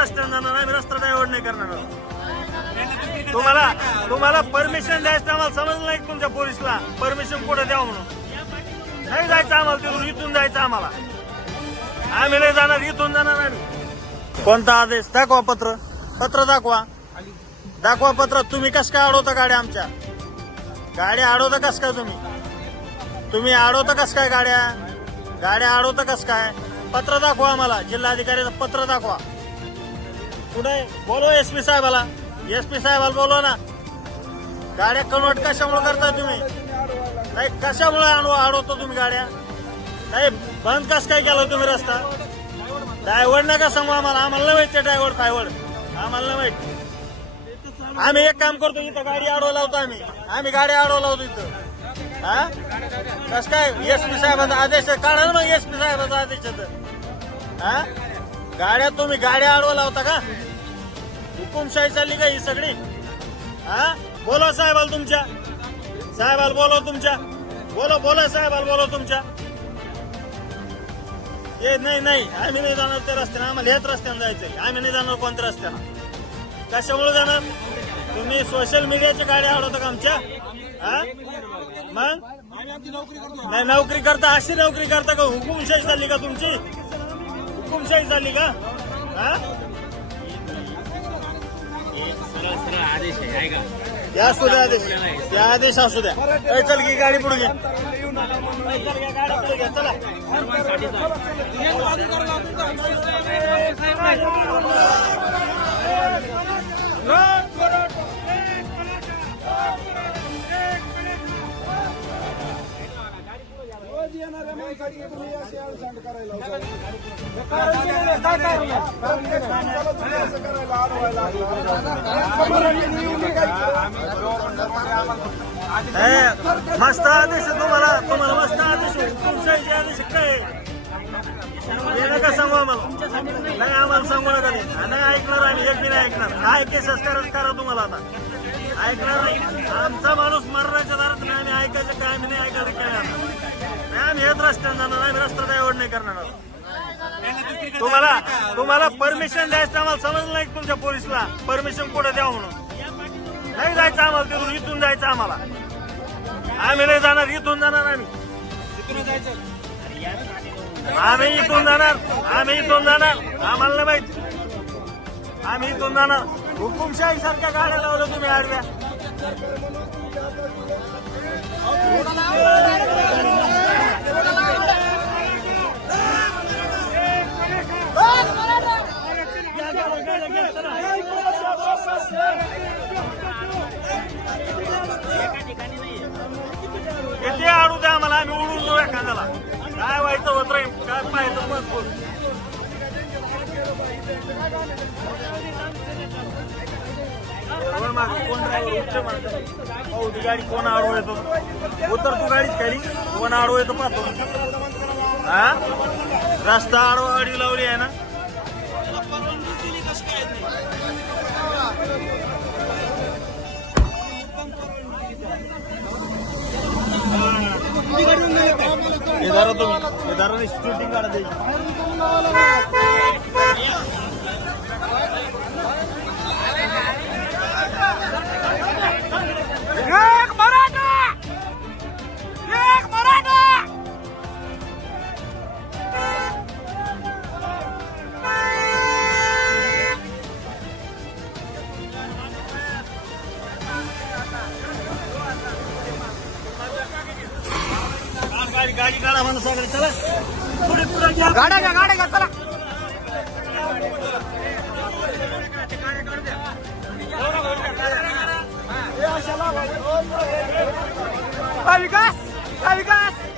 रस्त्याने जाणार आम्ही रस्ता डायव्हर्ट नाही करणार तुम्हाला तुम्हाला परमिशन द्यायचं आम्हाला समजलं नाही तुमच्या पोलिसला. परमिशन कुठं द्यावं म्हणून? नाही जायचं आम्हाला तिथून इथून जायचं आम्हाला. आम्ही नाही जाणार इथून जाणार आम्ही. कोणता आदेश? दाखवा पत्र. पत्र दाखवा. दाखवा पत्र. तुम्ही कस काय अडवता गाड्या आमच्या? गाड्या अडवता कस काय तुम्ही? तुम्ही अडवता कस काय गाड्या? गाड्या अडवता कस काय? पत्र दाखवा आम्हाला. जिल्हाधिकाऱ्याचं पत्र दाखवा. कुठे बोलो एस पी साहेबाला. एस पी साहेबाला बोलो ना. गाड्या कन्वर्ट कशामुळे करता तुम्ही? नाही कशामुळे आणू अडवतो तुम्ही गाड्या? नाही बंद कस काय केलं तुम्ही रस्ता? ड्रायव्हर नका सांगू आम्हाला. आम्हाला माहीत ते ड्रायव्हर फायवड आम्हाला माहीत माहिती. आम्ही एक काम करतो इथं गाडी अडवा लावतो आम्ही. आम्ही गाडी अडवा लावतो इथं. हा? कस काय? एस पी साहेबाचा आदेश काढा ना मग एस पी साहेबाचा आदेश तर. हा? गाड्या तुम्ही गाड्या अडवा लावता का? हुकुमशाही चालली का ही सगळी? हा? बोला साहेबाल तुमच्या. साहेबाल बोला तुमच्या. बोला बोला साहेबाल बोला तुमच्या. ए नाही नाही. आम्ही नाही जाणार त्या रस्त्याने. आम्हाला हेच रस्त्याने जायचंय. आम्ही नाही जाणार कोणत्या रस्त्यानं. कशामुळे जाणार? तुम्ही सोशल मीडियाच्या गाड्या आवडता का आमच्या? हा? मग? नाही नोकरी करता. अशी नोकरी करता का हुकुमशाही चालली का तुमची? हुकुमशाही झाली का? सरळ सरळ आदेश आहे आहे या असू द्या आदेश. या आदेश असू द्या. ए, चल की गाडी पुढे घे. ए, चल घ्या, गाडी पुढे घ्या चला. रोज येणाऱ्या माणसाची तुम्ही अशी अडचण करायला असं करायला अडवायला मस्त आदेश आहे तुम्हाला. तुम्हाला मस्त आदेश तुमच्या हुकुमशाहीचे आदेश काय हे नका सांगू आम्हाला. नाही आम्हाला सांगू नका नाही ऐकणार आम्ही एक बी नाही ऐकणार. काय ते संस्कारच करा तुम्हाला आता. ऐकणार नाही. आमचा माणूस मरणाच्या दारात नाही आम्ही ऐकायचं काय आम्ही नाही ऐकायचं काय आता. नाही आम्ही हेच रस्त्याने जाणार आम्ही रस्ता डायव्हर्ट नाही करणार. तुम्हाला तुम्हाला परमिशन द्यायचं आम्हाला समजलं नाही का तुमच्या पोलिसला? परमिशन कुठं द्यावं म्हणून? नाही जायचं आम्हाला तिथून इथून जायचं आम्हाला. आम्ही नाही जाणार इथून जाणार आम्ही. आम्ही इथून जाणार आम्ही इथून जाणार. आम्हाला नाही माहीत. आम्ही इथून जाणार. हुकुमशाही सारख्या गाड्या लावल्या तुम्ही आडव्या. काय व्हायचं होत राहील काय पाहायचं मत बोल. बरोबर मागे? कोण driver? उच्च माणसं. ती गाडी कोण आडवं येतो उतर हो तू गाडीच खाली. कोण आडवं येतो पाहतो. हा? रस्ता आडवा गाडी लावली आहे ना? हे धरा तुम्ही हे धरा शूटिंग काढा गाडी गाडी काढा म्हणून सगळे चला. पुढे पुढे घ्या. गाड्या घ्या गाड्या घ्या चला. विकास? काय विकास?